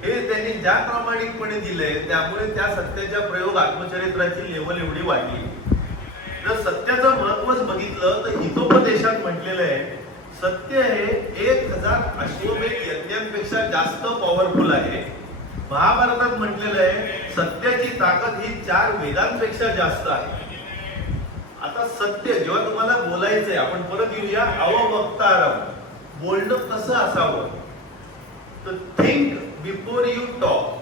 हे त्यांनी ज्या प्रामाणिकपणे दिले, त्यामुळे त्या सत्याच्या प्रयोग आत्मचरित्राची लेवल एवढी वाढली. जर सत्याचं महत्वच बघितलं तर हितोपदेशात म्हटलेलं आहे सत्य हे 1000 अश्वमेध यज्ञांपेक्षा जास्त पॉवरफुल आहे. महाभारतात म्हटलेलं आहे सत्याची ताकद ही 4 वेदांपेक्षा जास्त आहे. आता सत्य जेव्हा तुम्हाला बोलायचंय, आपण परत येऊया अववक्तारम, बोलणं कसं असावं. तर think before you talk.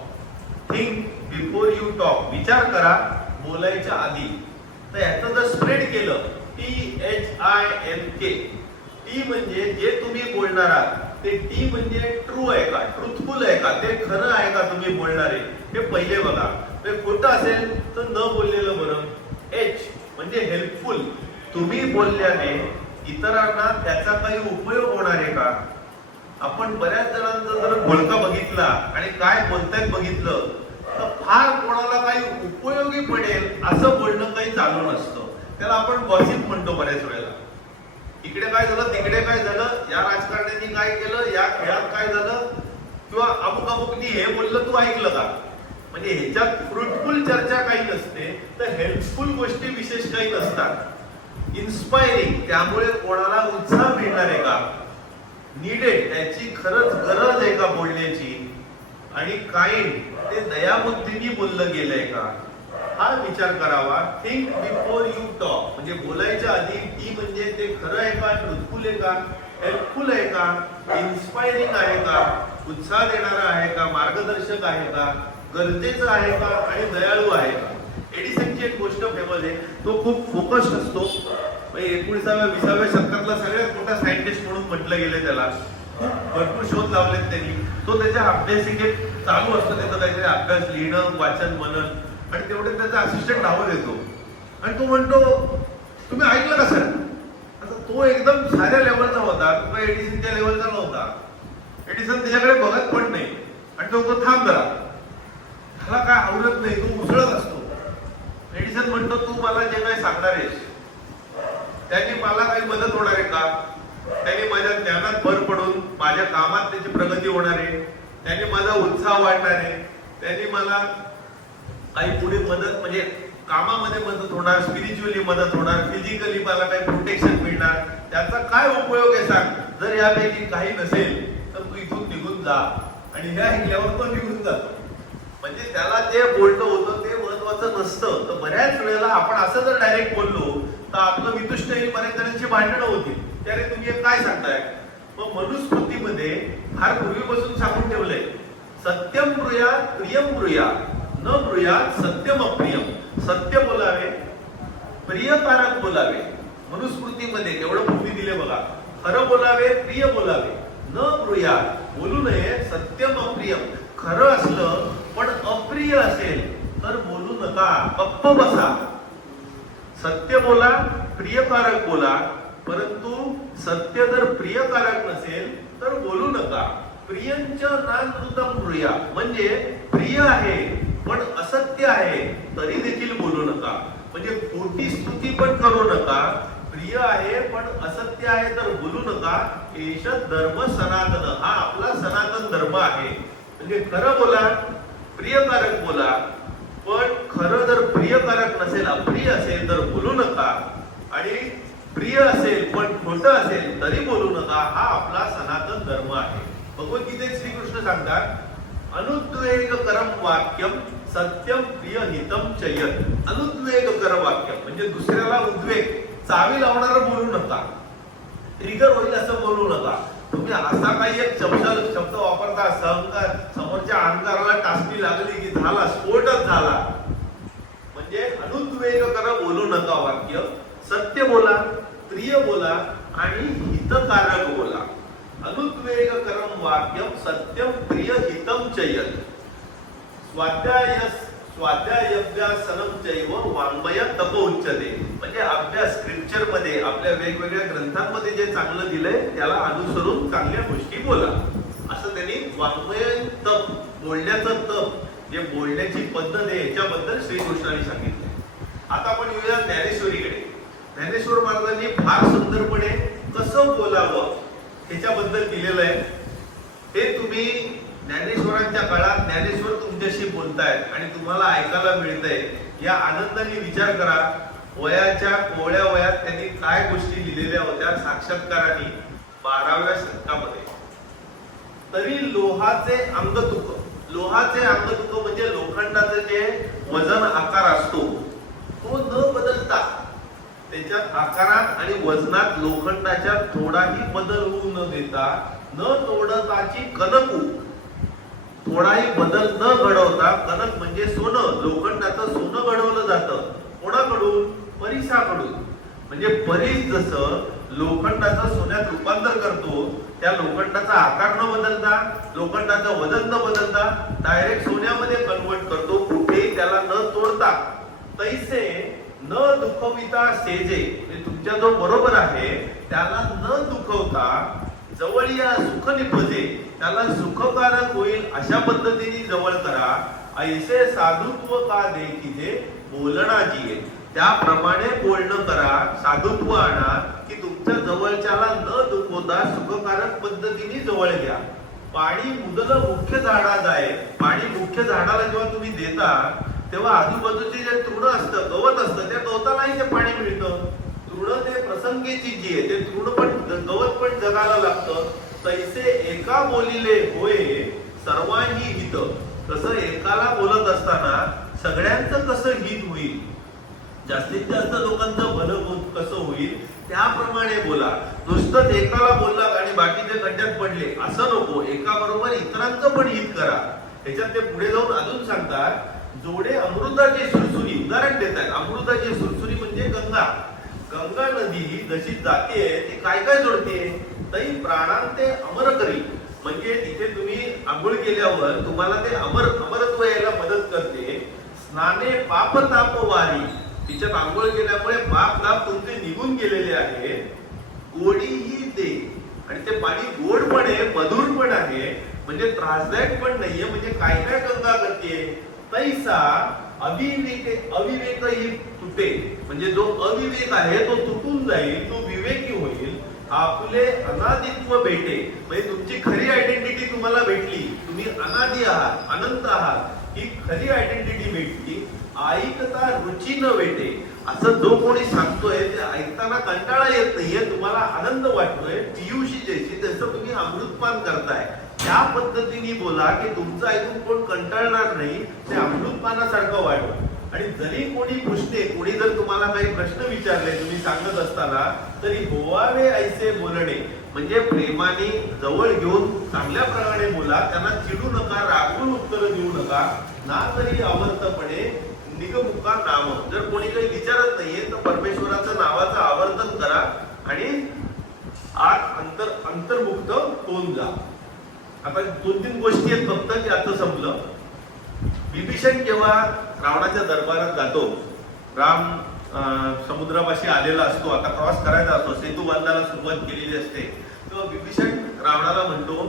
Think before you talk, विचार करा बोलायच्या आधी. तर ह्याचं जर स्प्रेड केलं THINK, टी म्हणजे जे तुम्ही बोलणार आहात, ते टी म्हणजे ट्रू आहे का, ट्रुथफुल आहे का, ते खरं आहे का तुम्ही बोलणारे, हे पहिले बघा. ते खोटं असेल तर न बोललेलं बरं. H म्हणजे हेल्पफुल, तुम्ही बोलल्याने इतरांना त्याचा काही उपयोग होणार आहे का. आपण बऱ्याच जणांचा जर बोलका बघितला आणि काय बोलतायत बघितलं तर फार कोणाला काही उपयोगी पडेल असं बोलणं काही चालू नसतं. त्याला आपण गॉसिप म्हणतो बऱ्याच वेळेला. इकडे काय झालं, तिकडे काय झालं, या राजकारण्यांनी काय केलं, या खेळात काय झालं, किंवा अमुक अमुकनी हे बोललं तू ऐकलं का. म्हणजे ह्याच्यात फ्रुटफुल चर्चा काही नसते, तर हेल्पफुल गोष्टी विशेष काही नसतात. इन्स्पायरिंग, त्यामुळे कोणाला उत्साह मिळणार आहे का. नीडेड, त्याची खरंच गरज आहे का बोलण्याची. आणि काइंड, ते दयाबुद्धीने बोललं गेलंय का, हा विचार करावा. थिंक बिफोर यू टॉक, म्हणजे बोलायच्या आधी टी म्हणजे ते खरं आहे का, ट्रुथफुल आहे का, हेल्पफुल आहे का, इन्स्पायरिंग आहे का, उत्साह देणारा आहे का, मार्गदर्शक आहे का, गरजेचं आहे का आणि दयाळू आहे का. एडिसनची एक गोष्ट फेमस आहे, तो खूप फोकस्ड असतो. 19व्या-20व्या शतकातला सगळ्यात मोठा सायंटिस्ट म्हणून म्हटलं गेलं त्याला. भरपूर शोध लावलेत त्यांनी. तो त्याच्या अभ्यासिकेत चालू असतो, त्याचा काहीतरी अभ्यास, लिहिणं, वाचन, मनन, आणि तेवढे त्याचा असिस्टंट धावत येतो आणि तो म्हणतो तुम्ही ऐकलं का सर. आता तो एकदम साध्या लेवलचा होता, तो एडिसनच्या लेवलचा नव्हता. एडिसन त्याच्याकडे बघत पण नाही आणि तो थांब जरा, त्याला काय आवडत नाही, तो उसळत असतो. एडिसन म्हणतो तू मला जे काही सांगणार आहेस त्यांनी मला काही मदत होणार आहे का, त्यांनी माझ्या ज्ञानात भर पडून माझ्या कामात त्याची प्रगती होणार आहे, त्यांनी माझा उत्साह वाढणार आहे, त्यांनी मला काही पुढे मदत म्हणजे कामामध्ये मदत होणार, स्पिरिच्युअली मदत होणार, फिजिकली मला काही प्रोटेक्शन मिळणार, त्याचा काय उपयोग आहे सांग. जर यापैकी काही नसेल तर तू इथून निघून जा. आणि ह्या ऐकल्यावर तो निघून जातो. म्हणजे त्याला जे बोलणं होतं ते महत्वाचं नसतं. तर बऱ्याच वेळेला आपण असं जर डायरेक्ट बोललो तर आपलं वितुष्ट येईल, बऱ्याच जणांची भांडणं होतील. त्याने तुम्ही हे काय सांगताय. मग मनुस्मृतीमध्ये फार पूर्वीपासून सांगून ठेवलंय, सत्यम ब्रूयात प्रियम ब्रूयात न ब्रूयात सत्यम अप्रियम. सत्य बोलावे, प्रियकारक बोलावे. मनुस्मृतीमध्ये एवढं पूर्वी दिले बघा. खरं बोलावे, प्रिय बोलावे. न ब्रूयात, बोलू नये, सत्यम अप्रियम. खरं असलं पण अप्रिय असेल तर बोलू नका, गप्प बसा. सत्य बोला, प्रियकारक बोला, परंतु सत्य जर प्रियकारक नसेल तर बोलू नका. प्रियंच नानृतम ब्रूया, म्हणजे प्रिय आहे पण असत्य आहे तरी देखील बोलू नका. म्हणजे खोटी स्तुती पण करू नका. प्रिय आहे पण असत्य आहे तर बोलू नका. एष धर्म सनातन, हा आपला सनातन धर्म आहे. म्हणजे खरं बोला, प्रियकारक बोला, पण खरं जर प्रियकारक नसेल, अप्रिय असेल तर बोलू नका. आणि प्रिय असेल पण खोटं असेल तरी बोलू नका. हा आपला सनातन धर्म आहे. भगवद्गीतेत श्रीकृष्ण सांगतात, अनुद्वेग करम वाक्यम सत्यम प्रिय हितम चयत. अनुद्वेग कर वाक्यम म्हणजे दुसऱ्याला उद्वेग, चावी लावणारं बोलू नका, ट्रिगर होईल असं बोलू नका. तुम्ही असा काही एक शब्द वापरता, सहंकार, समोरच्या अहंकाराला टाचणी लागली की झाला, स्फोटच झाला. म्हणजे अनुद्वेग कर बोलू नका वाक्य. सत्य बोला, प्रिय बोला आणि हितकारक बोला. अनुद्वेग करम वाक्यम सत्यम प्रिय हितम चयत. स्वाध्यायाभ्यासनम चैव वाङ्मय तप उच्यते. म्हणजे अभ्यास, स्क्रिप्चर मध्ये आपल्या वेगवेगळ्या ग्रंथांमध्ये जे चांगलं दिलंय त्याला अनुसरून चांगल्या गोष्टी बोला. असं त्यांनी वाङ्मय तप, बोलण्याचं तप, जे बोलण्याची पद्धत आहे याच्याबद्दल श्रीकृष्णाने सांगितले. आता आपण येऊया ज्ञानेश्वरीकडे. ज्ञानेश्वर महाराजांनी फार सुंदरपणे कसं बोलावं ह्याच्याबद्दल दिलेलं आहे. हे तुम्ही ज्ञानेश्वरांच्या काळात ज्ञानेश्वर तुमच्याशी बोलतायत आणि तुम्हाला ऐकायला मिळतंय, या आनंदाने विचार करा. वयाच्या कोवळ्या वयात त्यांनी काय गोष्टी लिहिलेल्या होत्या साक्षात्काराने 12व्या शतकामध्ये. तरी लोहाचे अंगतुक, लोहाचे अंगतुक म्हणजे लोखंडाचं जे वजन आकार असतो तो न बदलता, त्याच्यात आकारात आणि वजनात लोखंडाच्या थोडाही बदल होऊ न देता, न तोडताची कनकू, थोडाही बदल न घडवता. कनक म्हणजे सोनं, लोखंडाचं सोनं घडवलं जातं. कोणाकडून? परिसाकडून. म्हणजे परीस जसं लोखंडाचं सोन्यात रूपांतर करतो, त्या लोखंडाचा आकार न बदलता, लोखंडाचं वजन न बदलता डायरेक्ट सोन्यामध्ये कन्वर्ट करतो, कुठेही त्याला न तोडता. तैसे न दुखविता सेजे, म्हणजे तुमच्या जो बरोबर आहे त्याला न दुखवता जवळीया सुख निपजे, त्याला सुखकारक होईल अशा पद्धतीने जवळ करा. ऐसे साधुत्व का देखीजे बोलणाजी, त्याप्रमाणे बोलणं करा, साधुत्व आणा की तुमच्या जवळच्याला न दुखवता सुखकारक पद्धतीने जवळ घ्या. पाणी मुदलं मुख्य झाडा जाय. पाणी मुख्य झाडाला जेव्हा तुम्ही देता तेव्हा आजूबाजूचे जे तृण असतं, गवत असतं, त्या गवतालाही ते पाणी मिळतं. तृण ते प्रसंगीची जी आहे, ते तृण पण, गवत पण जगायला लागतं. तैसे एका बोलिले होय सर्वांही हित. तसं एकाला बोलत असताना सगळ्यांचं कसं हित होईल. जास्तीत जास्त लोकांचं भलं कसं होईल त्याप्रमाणे बोला. नुसतंच एकाला बोललात आणि बाकीचे खड्ड्यात पडले असं नको. एका बरोबर इतरांचं पण हित करा. त्याच्यात ते पुढे जाऊन अजून सांगतात, जोडे अमृताची सुरसुरी, उदाहरण देत आहेत. अमृताची सुरसुरी म्हणजे गंगा. गंगा नदी जशी जाते ती काय काय जोडते, तै प्राणांते अमर करी. म्हणजे तिथे तुम्ही आंघोळ केल्यावर तुम्हाला ते अमरत्व यायला मदत करते. स्नाने पाप ताप वारी, तिच्यात आंघोळ केल्यामुळे पाप ताप तुमचे निघून गेलेले आहे. गोडीही दे, आणि ते पाणी गोड पण आहे, मधुर पण आहे, म्हणजे त्रासदायक पण नाहीये. म्हणजे काय काय गंगा करते, तैसा अविवेक ही तुटे. म्हणजे जो अविवेक आहे तो तुटून जाईल, तो विवेकी होईल. आपले अनादित्व भेटे, म्हणजे तुमची खरी आयडेंटिटी तुम्हाला भेटली. तुम्ही अनादी आहात, अनंत आहात, ही खरी आयडेंटिटी भेटली. ऐकता रुची न भेटे, असं जो कोणी सांगतोय ते ऐकताना कंटाळा येत नाहीये, तुम्हाला आनंद वाटतोय. पियुषी जैसी, तसं तुम्ही अमृतपान करताय. त्या पद्धतीने बोला की तुमचं ऐकून कोण कंटाळणार नाही, ते अमृतपानासारखं वाटतं. आणि जरी कोणी पुष्टे, कोणी जर तुम्हाला काही प्रश्न विचारले तुम्ही सांगत असताना, तरी होवावे ऐसे बोलणे, म्हणजे प्रेमाने जवळ घेऊन चांगल्या प्रकारे बोला. त्यांना चिडू नका, रागवून उत्तर देऊ नका. ना तरी आवर्तपणे निगमुखा नाम, जर कोणी काही विचारत नाहीये तर परमेश्वराचं नावाचं आवर्तन करा आणि आत अंतर्मुक्त होऊन जा. आता 2-3 गोष्टी आहेत फक्त की आता संपलं. विभीषण जेव्हा रावणाच्या दरबारात जातो, राम समुद्रापाशी आलेला असतो, आता प्रवास करायचा असतो, सेतू बांधायला सुरुवात केलेली असते, तेव्हा विभीषण रावणाला म्हणतो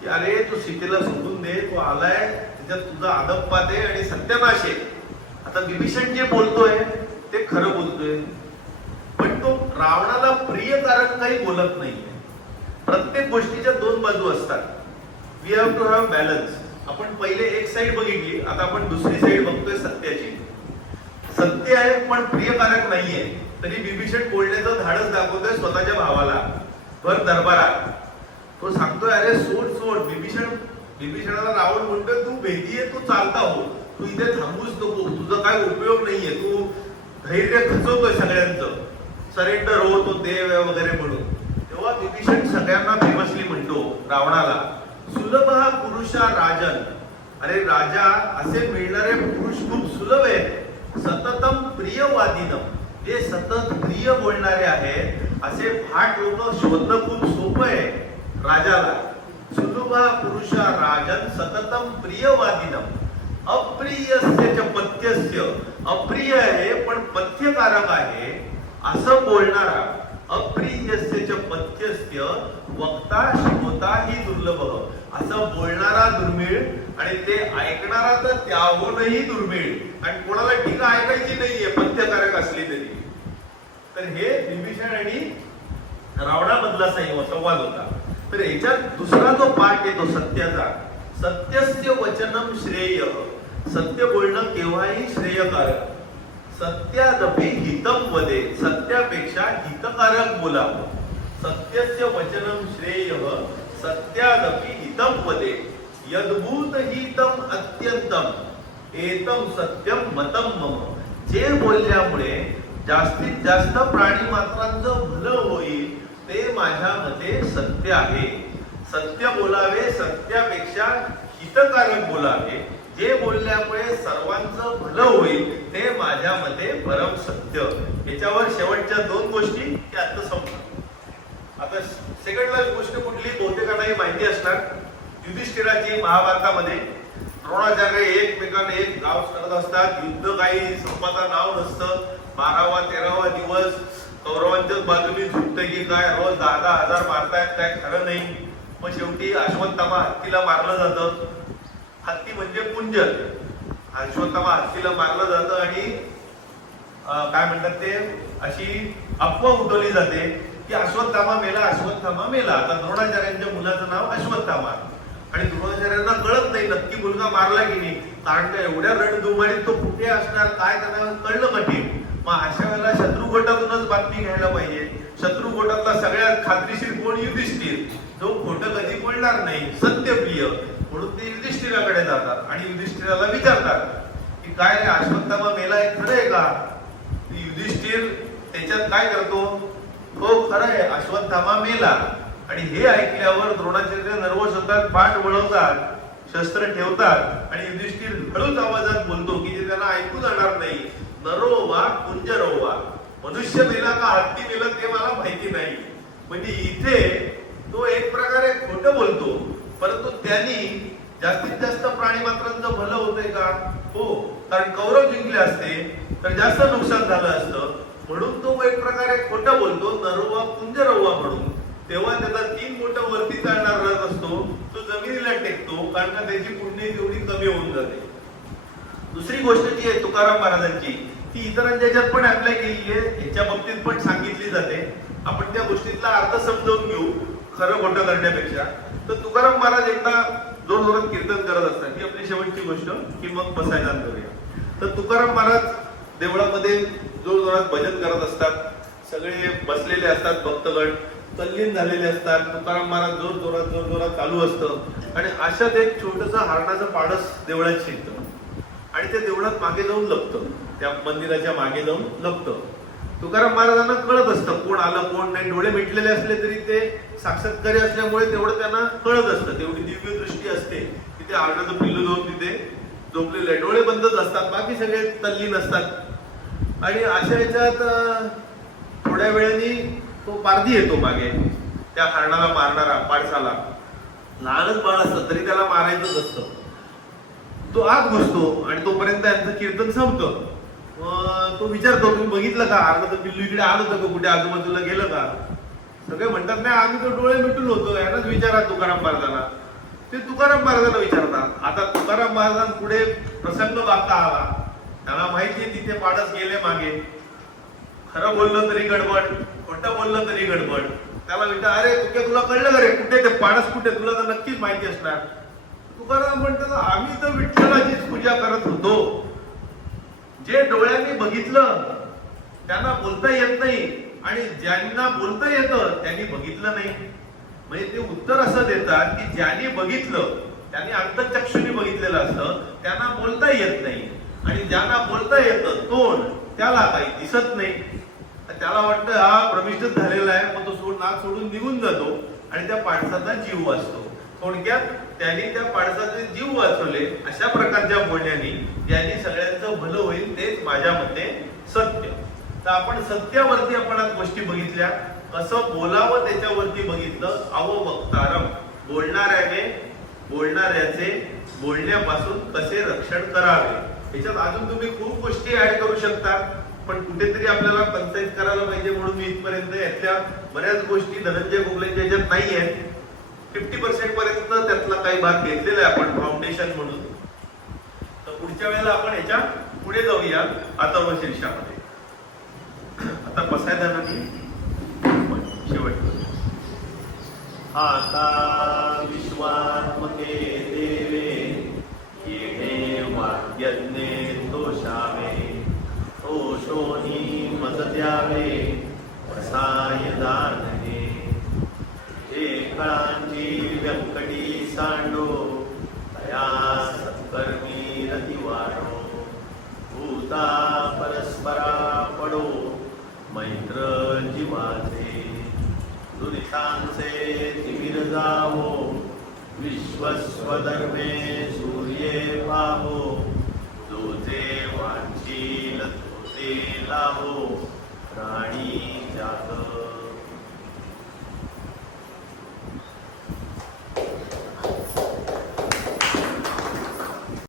की अरे तू सीतेला सोडून दे, तू आलाय त्याच्यात तुझा अदप्पात आहे आणि सत्यानाश आहे. आता विभीषण जे बोलतोय ते खरं बोलतोय, पण तो रावणाला प्रियकारक काही बोलत नाहीये. प्रत्येक गोष्टीच्या 2 बाजू असतात. We have to have balance. आपण पहिले एक साइड बघितली, आता आपण दुसरी साइड बघतोय सत्याची. सत्य आहे पण प्रियकारक नाहीये, तरी विभीषण बोलण्याचं धाडस दाखवतोय स्वतःच्या भावाला भर दरबारात. तो सांगतोय अरे सोड सोड. विभीषणाला रावण म्हणतोय तू भेदी आहे, तू चालता हो, तू इथे थांबूच नको, तुझा काय उपयोग नाहीये, तू धैर्य खचवतोय सगळ्यांचं, सरेंडर हो, तो देव आहे वगैरे म्हणून. तेव्हा विभीषण सगळ्यांना फेमसली म्हणतो रावणाला, सुलभ हा पुरुषा राजन. अरे राजा, असे मिळणारे पुरुष खूप सुलभ आहेत. सततम प्रियवादिनम, जे सतत प्रिय बोलणारे आहेत असे भाट लोक शोधणं खूप सोपं आहे राजाला. सुलभ हा पुरुषा राजन सततम प्रियवादिनम. अप्रियस्य च पथ्यस्य, अप्रिय आहे पण पथ्यकारक आहे असं बोलणारा. अप्रियस्य च पथ्यस्य वक्ता श्रोता ही दुर्लभ, असं बोलणारा दुर्मिळ आणि ते ऐकणारा तर त्याहूनही दुर्मिळ. आणि कोणाला टीका ऐकायची नाहीये पथ्यकारक असली तरी. तर हे विभीषण आणि रावणामधला संवाद होता. तर याच्यात दुसरा जो पाठ येतो सत्याचा, सत्यस्य वचनम श्रेय. सत्य बोलणं केव्हाही श्रेयकारक. सत्यादपि हितम वदे, सत्यापेक्षा हितकारक बोलावं. सत्यस्य वचनम श्रेय सत्यादपि हितम वदे. यद्भूत हितम अत्यंतम एतम सत्यम मतम मम. जे बोलल्यामुळे जास्तीत जास्त प्राणी मात्रांचं भलं होईल ते माझ्या मते सत्य आहे. सत्य बोलावे, सत्यापेक्षा हितकारक बोलावे. जे बोलल्यामुळे सर्वांचं भलं होईल ते माझ्या मते परम सत्य. याच्यावर शेवटच्या 2 गोष्टी की आता संपतात. आता सेकंड गोष्ट कुठली बहुतेकांनाही माहिती असणार. युधिष्ठिराची महाभारतामध्ये द्रोणाचार्य एकमेकांना एक गाव करत असतात. युद्ध काही संपाचं नाव नसतं. 12वा-13वा दिवस कौरवांच्याच बाजूने झुकते की काय, रोज 10,000 हजार मारतायत, काय खरं नाही. मग शेवटी अश्वत्थामा हत्तीला मारलं जातं. हत्ती म्हणजे कुंजर. अश्वत्थामा हत्तीला मारलं जातं आणि काय म्हणतात ते, अशी अफवा उठवली जाते की अश्वत्थामा मेला, अश्वत्थामा मेला. आता द्रोणाचार्यांच्या मुलाचं नाव अश्वत्थामा आणि द्रोणाचार्यांना कळत नाही नक्की मुलगा मारला की नाही, कारण का एवढ्या रणधुमाळीत तो कुठे असणार काय त्यांना कळलं कठीण. मग अशा वेळेला शत्रू गटातूनच बातमी घ्यायला पाहिजे. शत्रू गटातला सगळ्यात खात्रीशीर कोण, युधिष्ठिर, जो खोटं कधी बोलणार नाही, सत्यप्रिय. म्हणून ते युधिष्ठिराकडे जातात आणि युधिष्ठिराला विचारतात की काय रे अश्वत्थामा मेला, खरं आहे का? त्याच्यात काय करतो, हो खरं आहे अश्वत्थामा मेला. आणि हे ऐकल्यावर द्रोणाचार्य नर्वस होतात, पाठ वळवतात, शस्त्र ठेवतात आणि युधिष्ठिर हळूच आवाजात बोलतो की जे त्यांना ऐकू जाणार नाही, नरो वा कुंजरो वा, मनुष्य मेला का हत्ती मेला ते मला माहिती नाही. म्हणजे इथे तो एक प्रकारे खोटं बोलतो, परंतु त्यांनी जास्तीत जास्त प्राणी मात्रांचं भलं होतंय का? हो, कारण कौरव जिंकले असते तर जास्त नुकसान झालं असतं, म्हणून तो एक प्रकारे खोटं बोलतो, नरोवा कुंजरोवा म्हणून. तेव्हा त्याचा 3 बोटं वरती चालणार रथ असतो, तो जमिनीला टेकतो, कारण का त्याची पुण्य तेवढी कमी होऊन जाते. दुसरी गोष्ट जी आहे तुकाराम महाराजांची, ती इतरांच्या ह्याच्यात पण अप्लाय केलेली आहे, ह्याच्या बाबतीत पण सांगितली जाते. आपण त्या गोष्टीतला अर्थ समजावून घेऊ खरं खोटं करण्यापेक्षा. तर तुकाराम महाराज एकदा जोरजोरात कीर्तन करत असतात, ही आपली शेवटची गोष्ट, की मग बसायला करूया. तर तुकाराम महाराज देवळामध्ये जोरजोरात भजन करत असतात, सगळे बसलेले असतात, भक्तगण तल्लीन झालेले असतात. तुकाराम महाराज जोरजोरात चालू असतं आणि अशात एक छोटस हरणाचं पाडस देवळात शिरतं आणि ते देवळात मागे जाऊन लपतं, त्या मंदिराच्या मागे जाऊन लपतं. तुकाराम महाराजांना कळत असतं कोण आलं कोण नाही, डोळे मिटलेले असले तरी ते साक्षात्कारी असल्यामुळे तेवढं त्यांना कळत असतं, तेवढी दिव्य दृष्टी असते की ते हरणाचं पिल्लू जाऊन तिथे झोपलेले आहे, डोळे बंदच असतात, बाकी सगळे तल्लीन असतात. आणि अशा याच्यात थोड्या वेळाने तो पारधी येतो मागे, त्या हरणाला मारणारा, पाडसाला. लहानच बाळ असतं तरी त्याला मारायचंच असतं. तो आत घुसतो आणि तोपर्यंत त्यांचं कीर्तन संपतं. तो विचारतो, तुम्ही बघितलं का हरणाचं पिल्लू इकडे आलं होतं का, कुठे आजूबाजूला गेलं का? सगळे म्हणतात नाही, आम्ही तो डोळे मिटून होतो. यानंच विचारा तुकाराम महाराजांना. ते तुकाराम महाराजांना विचारतात. आता तुकाराम महाराजांपुढे प्रसंग बागता आला, त्यांना माहिती तिथे पाडस गेले मागे, खरं बोललं तरी गडबड, खोटं बोललं तरी गडबड. त्याला विचार, अरे तुला कळलं का रे, कुठे ते पाडस कुठे, तुला तर नक्कीच माहिती असणार. तुकाराम म्हणतात, आम्ही तर विठ्ठलाचीच पूजा करत होतो. जे डोळ्यांनी बघितलं त्यांना बोलता येत नाही आणि ज्यांना बोलता येतं त्यांनी बघितलं नाही. म्हणजे ते उत्तर असं देतात की ज्यांनी बघितलं, त्यांनी अंतःचक्षुने बघितलेलं असतं, त्यांना बोलता येत नाही. आणि ज्यांना बोलता येतं तोंड, त्याला काही दिसत नाही. त्याला वाटतं हा प्रविष्टच झालेला आहे, मग तो नाक सोडून निघून जातो आणि त्या पाडसाचा जीव वाचतो. थोडक्यात त्यांनी त्या पाडसाचे जीव वाचवले. अशा प्रकारच्या बोलण्याने ज्यांनी सगळ्यांचं भलं होईल तेच माझ्या मते सत्य. तर आपण सत्यावरती आपण आज गोष्टी बघितल्या, कसं बोलावं त्याच्यावरती बघितलं. अववक्तारम, बोलणाऱ्याचे बोलण्यापासून कसे रक्षण करावे. याच्यात अजून तुम्ही खूप गोष्टी ऍड करू शकता, पण कुठेतरी आपल्याला कन्साइज करायला पाहिजे म्हणून मी इथपर्यंत यातल्या बऱ्याच गोष्टी धनंजय गोखलेंच्या याच्यात नाही आहेत. 50% पर्यंत त्यातला काही भाग घेतलेला आहे आपण फाउंडेशन म्हणून. तर पुढच्या वेळेला आपण याच्या पुढे जाऊया अथर्वशीर्षामध्ये. आता बसायला ना मी शेवट. आता विश्वात्मके देवे येणे वाद्यज्ञे दोषावे, दोषोनी मत द्यावे वसाय दानहे. कळांची व्यंकटी सांडो तया सत्कर्मी रतिवारो. भूता परस्परा पडो मैत्र जीवाचे. दुरितांचे तिमिर जावो विश्वस्वधर्मे सूर्ये पाहो.